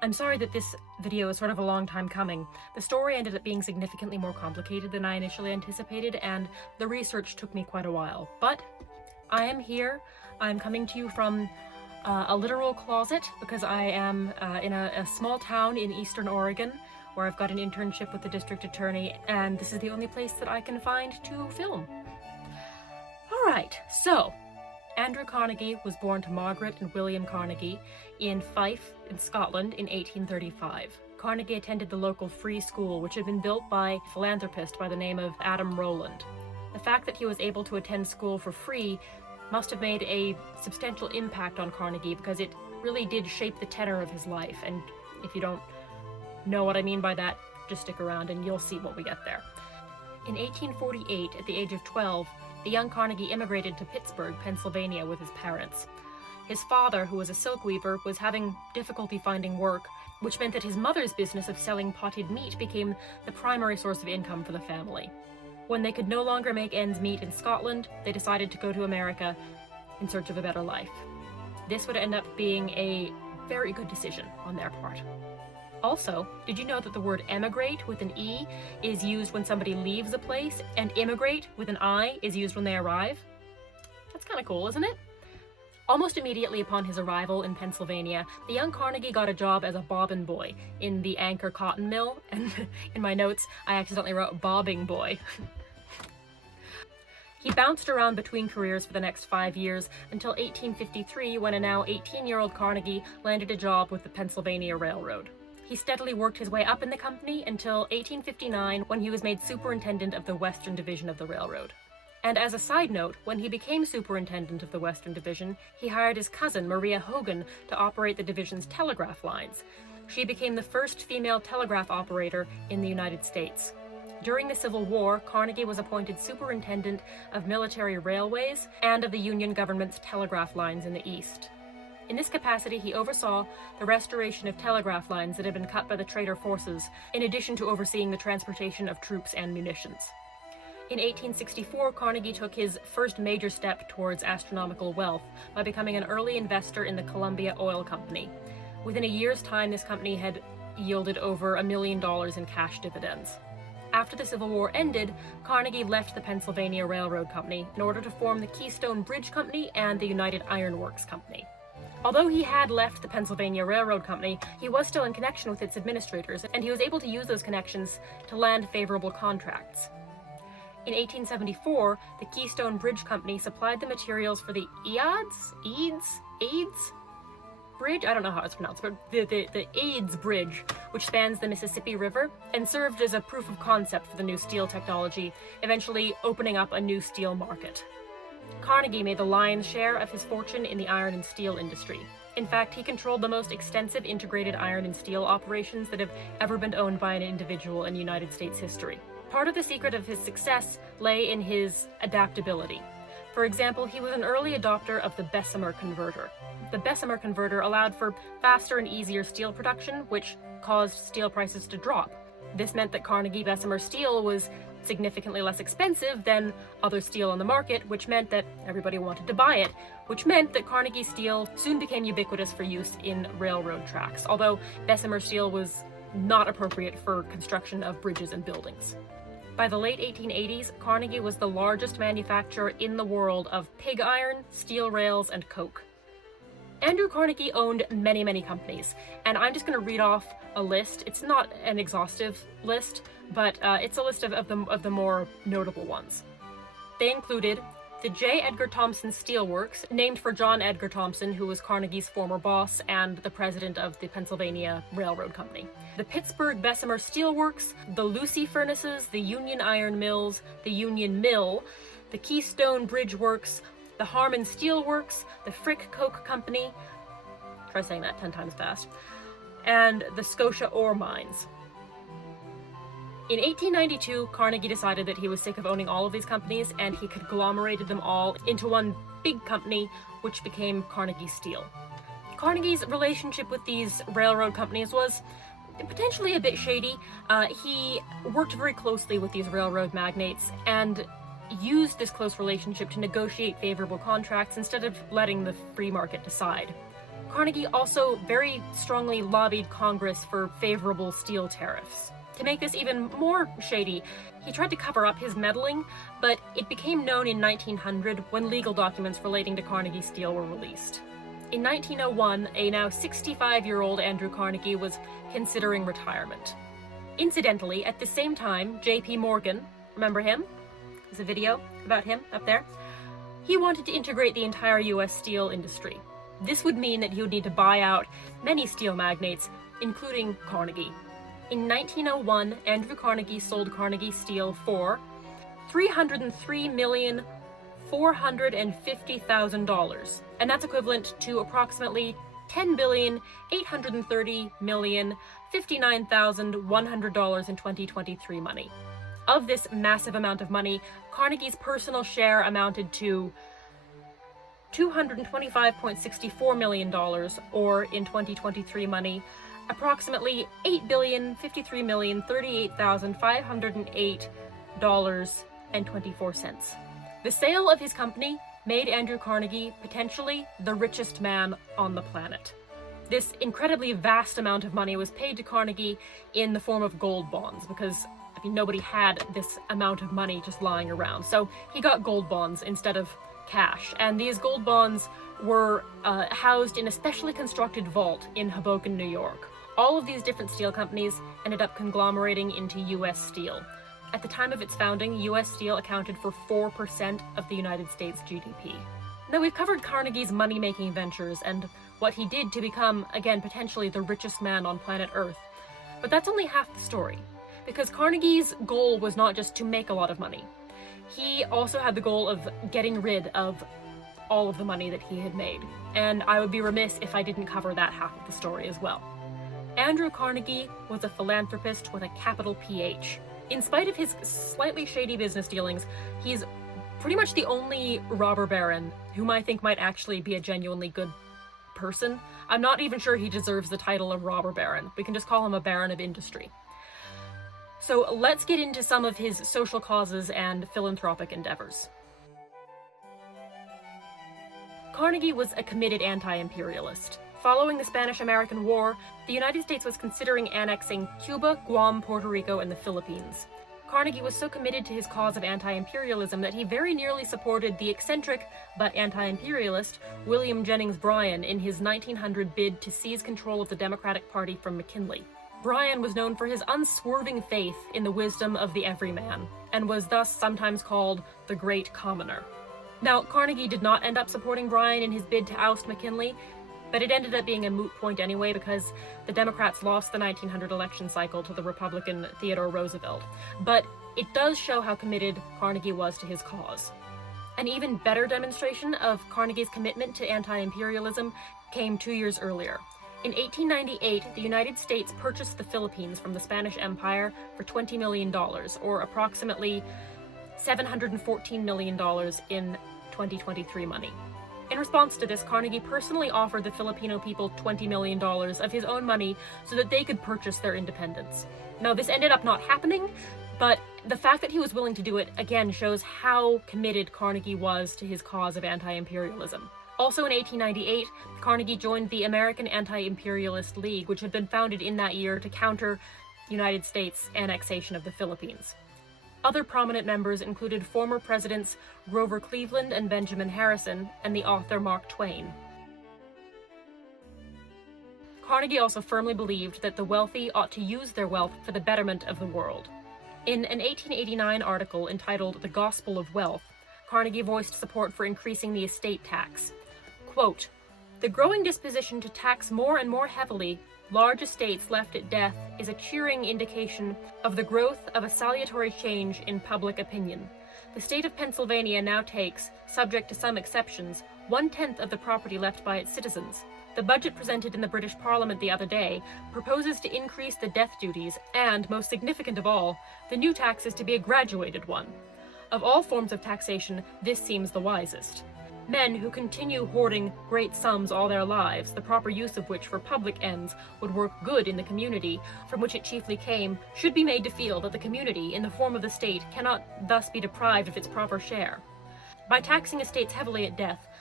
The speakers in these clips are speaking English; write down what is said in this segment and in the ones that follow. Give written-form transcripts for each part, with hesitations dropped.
I'm sorry that this video is sort of a long time coming. The story ended up being significantly more complicated than I initially anticipated, and the research took me quite a while. But I am here. I'm coming to you from a literal closet because I am in a small town in eastern Oregon where I've got an internship with the district attorney, and this is the only place that I can find to film. Alright, so Andrew Carnegie was born to Margaret and William Carnegie in Fife, in Scotland, in 1835. Carnegie attended the local free school, which had been built by a philanthropist by the name of Adam Rowland. The fact that he was able to attend school for free must have made a substantial impact on Carnegie, because it really did shape the tenor of his life. And if you don't know what I mean by that, just stick around and you'll see what we get there. In 1848, at the age of 12, the young Carnegie immigrated to Pittsburgh, Pennsylvania with his parents. His father, who was a silk weaver, was having difficulty finding work, which meant that his mother's business of selling potted meat became the primary source of income for the family. When they could no longer make ends meet in Scotland, they decided to go to America in search of a better life. This would end up being a very good decision on their part. Also, did you know that the word emigrate with an E is used when somebody leaves a place, and immigrate with an I is used when they arrive? That's kind of cool, isn't it? Almost immediately upon his arrival in Pennsylvania, the young Carnegie got a job as a bobbin boy in the Anchor cotton mill, and in my notes I accidentally wrote bobbing boy. He bounced around between careers for the next 5 years until 1853, when a now 18-year-old Carnegie landed a job with the Pennsylvania Railroad. He steadily worked his way up in the company until 1859, when he was made superintendent of the Western Division of the railroad. And as a side note, when he became superintendent of the Western Division, he hired his cousin, Maria Hogan, to operate the division's telegraph lines. She became the first female telegraph operator in the United States. During the Civil War, Carnegie was appointed superintendent of military railways and of the Union government's telegraph lines in the East. In this capacity, he oversaw the restoration of telegraph lines that had been cut by the traitor forces, in addition to overseeing the transportation of troops and munitions. In 1864, Carnegie took his first major step towards astronomical wealth by becoming an early investor in the Columbia Oil Company. Within a year's time, this company had yielded over $1 million in cash dividends. After the Civil War ended, Carnegie left the Pennsylvania Railroad Company in order to form the Keystone Bridge Company and the United Iron Works Company. Although he had left the Pennsylvania Railroad Company, he was still in connection with its administrators, and he was able to use those connections to land favorable contracts. In 1874, the Keystone Bridge Company supplied the materials for the Eads Bridge? I don't know how it's pronounced, but the Eads Bridge, which spans the Mississippi River, and served as a proof of concept for the new steel technology, eventually opening up a new steel market. Carnegie made the lion's share of his fortune in the iron and steel industry. In fact, he controlled the most extensive integrated iron and steel operations that have ever been owned by an individual in United States history. Part of the secret of his success lay in his adaptability. For example, he was an early adopter of the Bessemer converter. The Bessemer converter allowed for faster and easier steel production, which caused steel prices to drop. This meant that Carnegie Bessemer steel was significantly less expensive than other steel on the market, which meant that everybody wanted to buy it, which meant that Carnegie steel soon became ubiquitous for use in railroad tracks, although Bessemer steel was not appropriate for construction of bridges and buildings. By the late 1880s, Carnegie was the largest manufacturer in the world of pig iron, steel rails, and coke. Andrew Carnegie owned many, many companies, and I'm just going to read off a list. It's not an exhaustive list, but it's a list of the more notable ones. They included the J. Edgar Thomson Steel Works, named for John Edgar Thomson, who was Carnegie's former boss and the president of the Pennsylvania Railroad Company. The Pittsburgh Bessemer Steel Works, the Lucy Furnaces, the Union Iron Mills, the Union Mill, the Keystone Bridge Works, the Harmon Steel Works, the Frick Coke Company, try saying that 10 times fast, and the Scotia Ore Mines. In 1892, Carnegie decided that he was sick of owning all of these companies, and he conglomerated them all into one big company, which became Carnegie Steel. Carnegie's relationship with these railroad companies was potentially a bit shady. He worked very closely with these railroad magnates and used this close relationship to negotiate favorable contracts instead of letting the free market decide. Carnegie also very strongly lobbied Congress for favorable steel tariffs. To make this even more shady, he tried to cover up his meddling, but it became known in 1900 when legal documents relating to Carnegie Steel were released. In 1901, a now 65-year-old Andrew Carnegie was considering retirement. Incidentally, at the same time, J.P. Morgan, remember him? There's a video about him up there. He wanted to integrate the entire U.S. steel industry. This would mean that he would need to buy out many steel magnates, including Carnegie. In 1901, Andrew Carnegie sold Carnegie Steel for $303,450,000, and that's equivalent to approximately $10,830,059,100 in 2023 money. Of this massive amount of money, Carnegie's personal share amounted to $225.64 million, or in 2023 money, approximately $8,053,038,508.24. The sale of his company made Andrew Carnegie potentially the richest man on the planet. This incredibly vast amount of money was paid to Carnegie in the form of gold bonds, because nobody had this amount of money just lying around. So he got gold bonds instead of cash, and these gold bonds were housed in a specially constructed vault in Hoboken, New York. All of these different steel companies ended up conglomerating into U.S. Steel. At the time of its founding, U.S. Steel accounted for 4% of the United States GDP. Now, we've covered Carnegie's money-making ventures and what he did to become, again, potentially the richest man on planet Earth. But that's only half the story, because Carnegie's goal was not just to make a lot of money. He also had the goal of getting rid of all of the money that he had made, and I would be remiss if I didn't cover that half of the story as well. Andrew Carnegie was a philanthropist with a capital PH. In spite of his slightly shady business dealings, he's pretty much the only robber baron whom I think might actually be a genuinely good person. I'm not even sure he deserves the title of robber baron. We can just call him a baron of industry. So let's get into some of his social causes and philanthropic endeavors. Carnegie was a committed anti-imperialist. Following the Spanish-American War, the United States was considering annexing Cuba, Guam, Puerto Rico, and the Philippines. Carnegie was so committed to his cause of anti-imperialism that he very nearly supported the eccentric but anti-imperialist William Jennings Bryan in his 1900 bid to seize control of the Democratic Party from McKinley. Bryan was known for his unswerving faith in the wisdom of the everyman, and was thus sometimes called the Great Commoner. Now, Carnegie did not end up supporting Bryan in his bid to oust McKinley, but it ended up being a moot point anyway because the Democrats lost the 1900 election cycle to the Republican Theodore Roosevelt. But it does show how committed Carnegie was to his cause. An even better demonstration of Carnegie's commitment to anti-imperialism came 2 years earlier. In 1898, the United States purchased the Philippines from the Spanish Empire for $20 million, or approximately $714 million in 2023 money. In response to this, Carnegie personally offered the Filipino people $20 million of his own money so that they could purchase their independence. Now, this ended up not happening, but the fact that he was willing to do it, again, shows how committed Carnegie was to his cause of anti-imperialism. Also in 1898, Carnegie joined the American Anti-Imperialist League, which had been founded in that year to counter the United States' annexation of the Philippines. Other prominent members included former presidents Grover Cleveland and Benjamin Harrison, and the author Mark Twain. Carnegie also firmly believed that the wealthy ought to use their wealth for the betterment of the world. In an 1889 article entitled The Gospel of Wealth, Carnegie voiced support for increasing the estate tax. Quote, "The growing disposition to tax more and more heavily large estates left at death is a cheering indication of the growth of a salutary change in public opinion. The state of Pennsylvania now takes, subject to some exceptions, 1/10 of the property left by its citizens. The budget presented in the British Parliament the other day proposes to increase the death duties and, most significant of all, the new tax is to be a graduated one. Of all forms of taxation, this seems the wisest. Men who continue hoarding great sums all their lives, the proper use of which for public ends would work good in the community from which it chiefly came, should be made to feel that the community, in the form of the state, cannot thus be deprived of its proper share. By taxing estates heavily at death,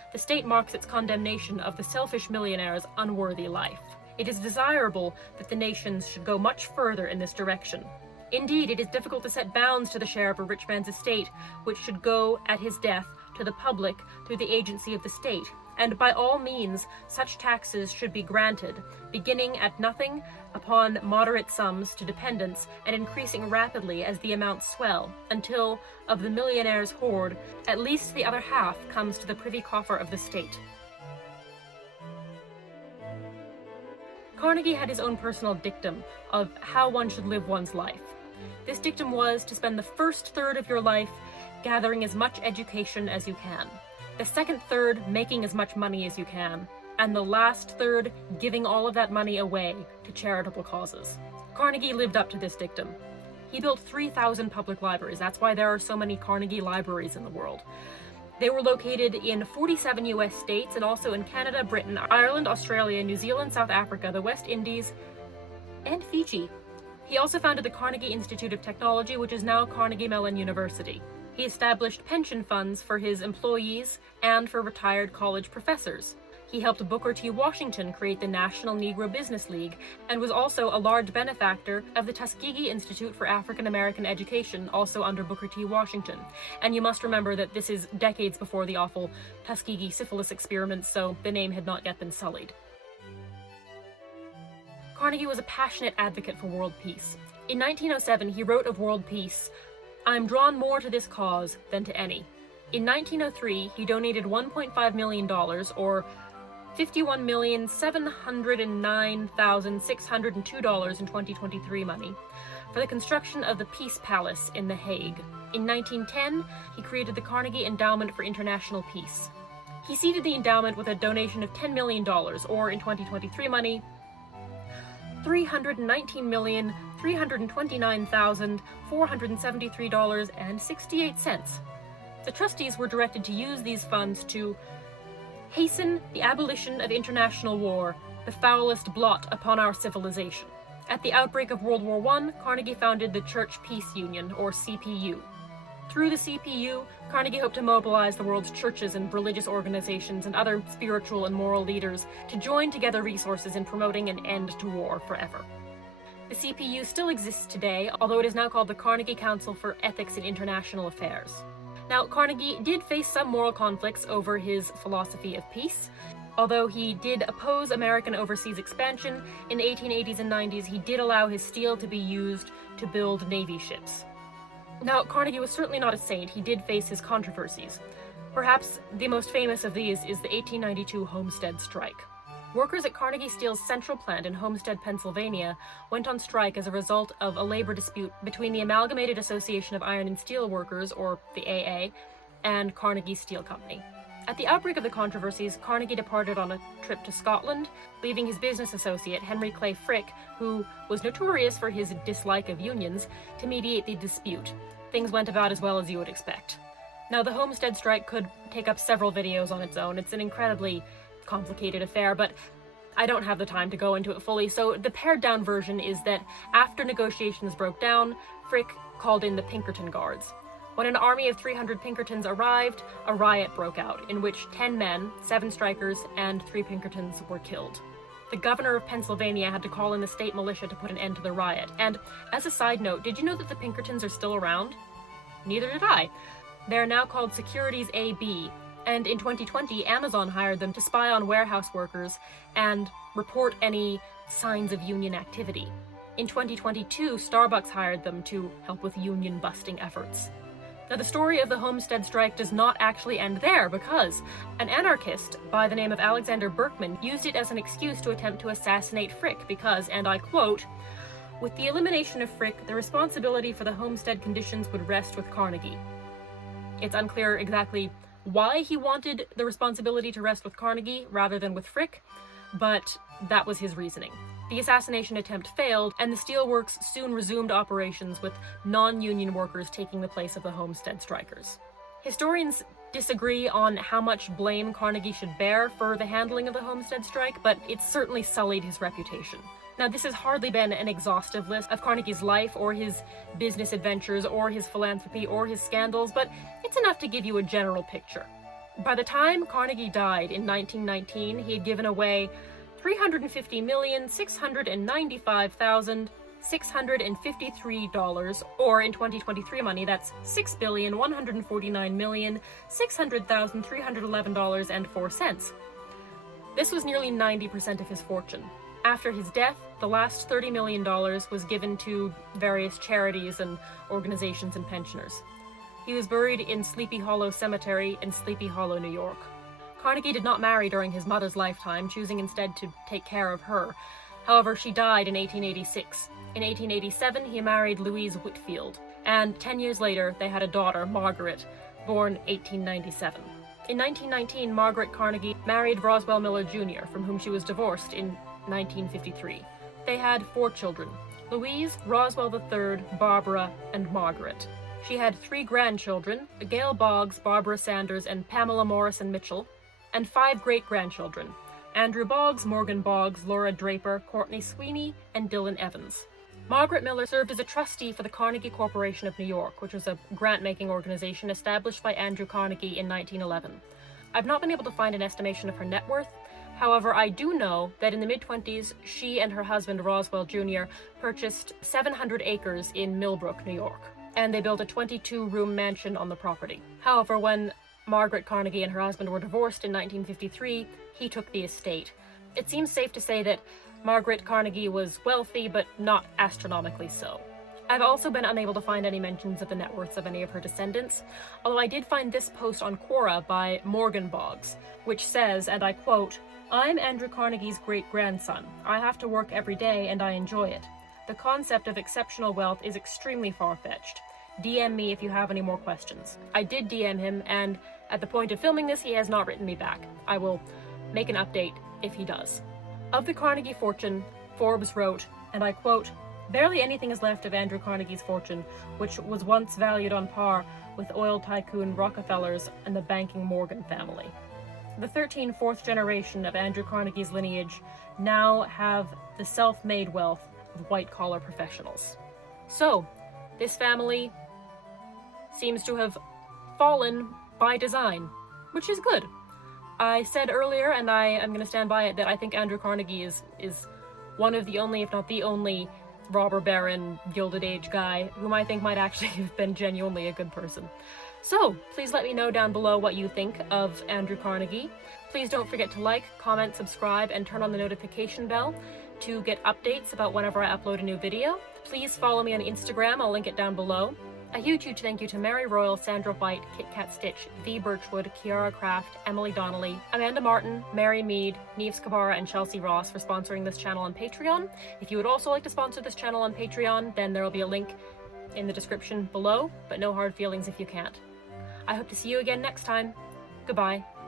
the state marks its condemnation of the selfish millionaire's unworthy life. It is desirable that the nations should go much further in this direction. Indeed, it is difficult to set bounds to the share of a rich man's estate, which should go at his death to the public through the agency of the state, and by all means such taxes should be granted, beginning at nothing upon moderate sums to dependents and increasing rapidly as the amounts swell, until, of the millionaire's hoard, at least the other half comes to the privy coffer of the state. Carnegie had his own personal dictum of how one should live one's life. This dictum was to spend the first third of your life gathering as much education as you can, the second third making as much money as you can, and the last third giving all of that money away to charitable causes. Carnegie lived up to this dictum. He built 3,000 public libraries. That's why there are so many Carnegie libraries in the world. They were located in 47 US states and also in Canada, Britain, Ireland, Australia, New Zealand, South Africa, the West Indies, and Fiji. He also founded the Carnegie Institute of Technology, which is now Carnegie Mellon University. He established pension funds for his employees and for retired college professors. He helped Booker T. Washington create the National Negro Business League and was also a large benefactor of the Tuskegee Institute for African American Education, also under Booker T. Washington. And you must remember that this is decades before the awful Tuskegee syphilis experiments, so the name had not yet been sullied. Carnegie was a passionate advocate for world peace. In 1907, he wrote of world peace, "I'm drawn more to this cause than to any." In 1903, he donated $1.5 million, or $51,709,602 in 2023 money, for the construction of the Peace Palace in The Hague. In 1910, he created the Carnegie Endowment for International Peace. He seeded the endowment with a donation of $10 million, or in 2023 money, $319,329,473.68. The trustees were directed to use these funds to hasten the abolition of international war, the foulest blot upon our civilization. At the outbreak of World War I, Carnegie founded the Church Peace Union, or CPU. Through the CPU, Carnegie hoped to mobilize the world's churches and religious organizations and other spiritual and moral leaders to join together resources in promoting an end to war forever. The CPU still exists today, although it is now called the Carnegie Council for Ethics in International Affairs. Now, Carnegie did face some moral conflicts over his philosophy of peace. Although he did oppose American overseas expansion, in the 1880s and 90s he did allow his steel to be used to build Navy ships. Now, Carnegie was certainly not a saint. He did face his controversies. Perhaps the most famous of these is the 1892 Homestead Strike. Workers at Carnegie Steel's central plant in Homestead, Pennsylvania, went on strike as a result of a labor dispute between the Amalgamated Association of Iron and Steel Workers, or the AA, and Carnegie Steel Company. At the outbreak of the controversies, Carnegie departed on a trip to Scotland, leaving his business associate, Henry Clay Frick, who was notorious for his dislike of unions, to mediate the dispute. Things went about as well as you would expect. Now, the Homestead Strike could take up several videos on its own. It's an incredibly complicated affair, but I don't have the time to go into it fully, so the pared-down version is that after negotiations broke down, Frick called in the Pinkerton Guards. When an army of 300 Pinkertons arrived, a riot broke out, in which 10 men, 7 strikers, and 3 Pinkertons were killed. The governor of Pennsylvania had to call in the state militia to put an end to the riot. And as a side note, did you know that the Pinkertons are still around? Neither did I. They are now called Securities AB, and in 2020, Amazon hired them to spy on warehouse workers and report any signs of union activity. In 2022, Starbucks hired them to help with union-busting efforts. Now, the story of the Homestead Strike does not actually end there, because an anarchist by the name of Alexander Berkman used it as an excuse to attempt to assassinate Frick because, and I quote, "With the elimination of Frick, the responsibility for the homestead conditions would rest with Carnegie." It's unclear exactly why he wanted the responsibility to rest with Carnegie rather than with Frick, but that was his reasoning. The assassination attempt failed, and the steelworks soon resumed operations with non-union workers taking the place of the Homestead strikers. Historians disagree on how much blame Carnegie should bear for the handling of the Homestead strike, but it certainly sullied his reputation. Now, this has hardly been an exhaustive list of Carnegie's life or his business adventures or his philanthropy or his scandals, but it's enough to give you a general picture. By the time Carnegie died in 1919, he had given away $350,695,653, or in 2023 money, that's $6,149,600,311.04. This was nearly 90% of his fortune. After his death, the last $30 million was given to various charities and organizations and pensioners. He was buried in Sleepy Hollow Cemetery in Sleepy Hollow, New York. Carnegie did not marry during his mother's lifetime, choosing instead to take care of her. However, she died in 1886. In 1887, he married Louise Whitfield, and 10 years later, they had a daughter, Margaret, born 1897. In 1919, Margaret Carnegie married Roswell Miller Jr., from whom she was divorced in 1953. They had 4 children: Louise, Roswell III, Barbara, and Margaret. She had 3 grandchildren: Gail Boggs, Barbara Sanders, and Pamela Morrison Mitchell, and 5 great-grandchildren: Andrew Boggs, Morgan Boggs, Laura Draper, Courtney Sweeney, and Dylan Evans. Margaret Miller served as a trustee for the Carnegie Corporation of New York, which was a grant-making organization established by Andrew Carnegie in 1911. I've not been able to find an estimation of her net worth. However, I do know that in the mid-20s, she and her husband, Roswell Jr., purchased 700 acres in Millbrook, New York, and they built a 22-room mansion on the property. However, when Margaret Carnegie and her husband were divorced in 1953, he took the estate. It seems safe to say that Margaret Carnegie was wealthy, but not astronomically so. I've also been unable to find any mentions of the net worths of any of her descendants, although I did find this post on Quora by Morgan Boggs, which says, and I quote, "I'm Andrew Carnegie's great-grandson. I have to work every day and I enjoy it. The concept of exceptional wealth is extremely far-fetched. DM me if you have any more questions." I did DM him, and at the point of filming this, he has not written me back. I will make an update if he does. Of the Carnegie fortune, Forbes wrote, and I quote, "Barely anything is left of Andrew Carnegie's fortune, which was once valued on par with oil tycoon Rockefeller's and the banking Morgan family. The 13 fourth generation of Andrew Carnegie's lineage now have the self-made wealth of white-collar professionals." So, this family seems to have fallen by design, which is good. I said earlier, and I am going to stand by it, that I think Andrew Carnegie is one of the only, if not the only, robber baron, Gilded Age guy whom I think might actually have been genuinely a good person. So, please let me know down below what you think of Andrew Carnegie. Please don't forget to like, comment, subscribe, and turn on the notification bell to get updates about whenever I upload a new video. Please follow me on Instagram, I'll link it down below. A huge thank you to Mary Royal, Sandra White, Kit Kat Stitch, V Birchwood, Kiara Craft, Emily Donnelly, Amanda Martin, Mary Mead, Neves Kabara, and Chelsea Ross for sponsoring this channel on Patreon. If you would also like to sponsor this channel on Patreon, then there will be a link in the description below, but no hard feelings if you can't. I hope to see you again next time. Goodbye.